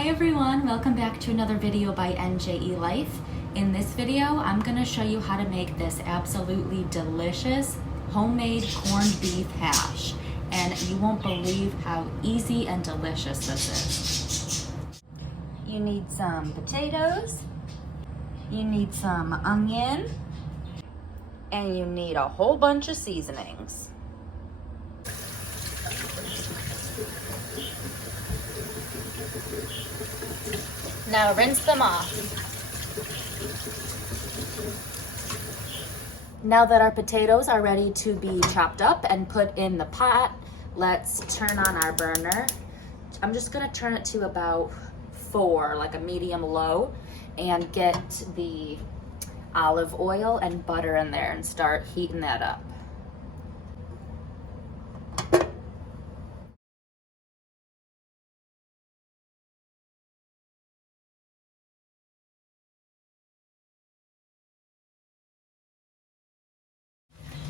Hi everyone, welcome back to another video by NJE Life. In this video, I'm gonna show you how to make this absolutely delicious homemade corned beef hash. And you won't believe how easy and delicious this is. You need some potatoes, you need some onion, and you need a whole bunch of seasonings. Now rinse them off. Now that our potatoes are ready to be chopped up and put in the pot, let's turn on our burner. I'm just gonna turn it to about 4, like a medium low, and get the olive oil and butter in there and start heating that up.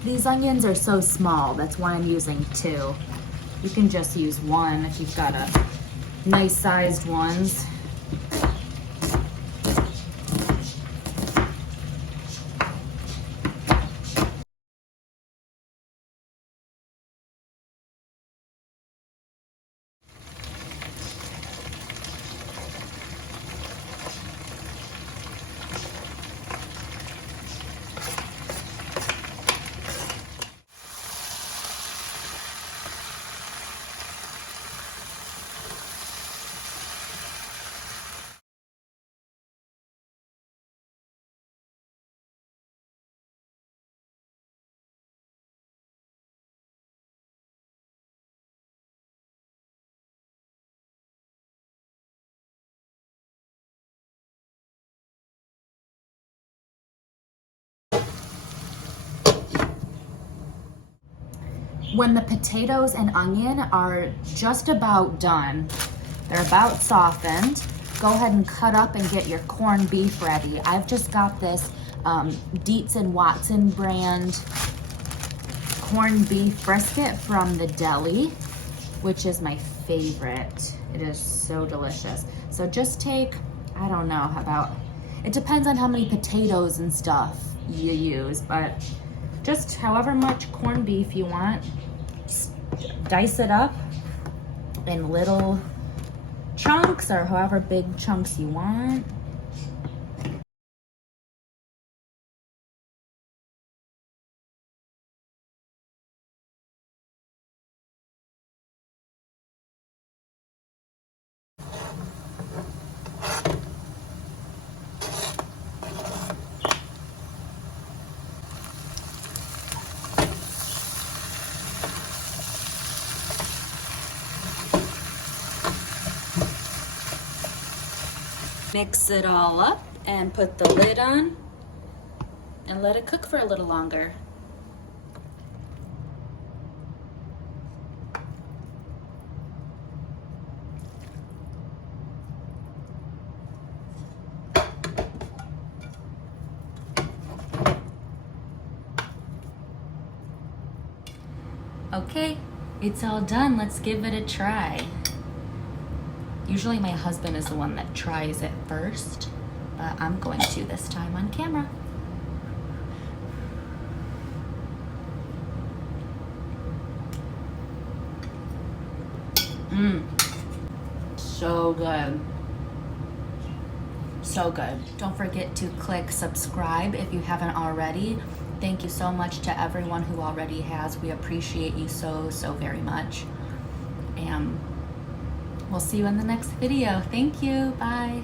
These onions are so small, that's why I'm using 2. You can just use 1 if you've got a nice sized ones. When the potatoes and onion are just about done, they're about softened, go ahead and cut up and get your corned beef ready. I've just got this Dietz and Watson brand corned beef brisket from the Deli, which is my favorite. It is so delicious. So just take, I don't know, it depends on how many potatoes and stuff you use, but just however much corned beef you want, dice it up in little chunks or however big chunks you want. Mix it all up and put the lid on and let it cook for a little longer. Okay, it's all done. Let's give it a try. Usually my husband is the one that tries it first, but I'm going to this time on camera. So good. So good. Don't forget to click subscribe if you haven't already. Thank you so much to everyone who already has. We appreciate you so very much. And we'll see you in the next video. Thank you. Bye.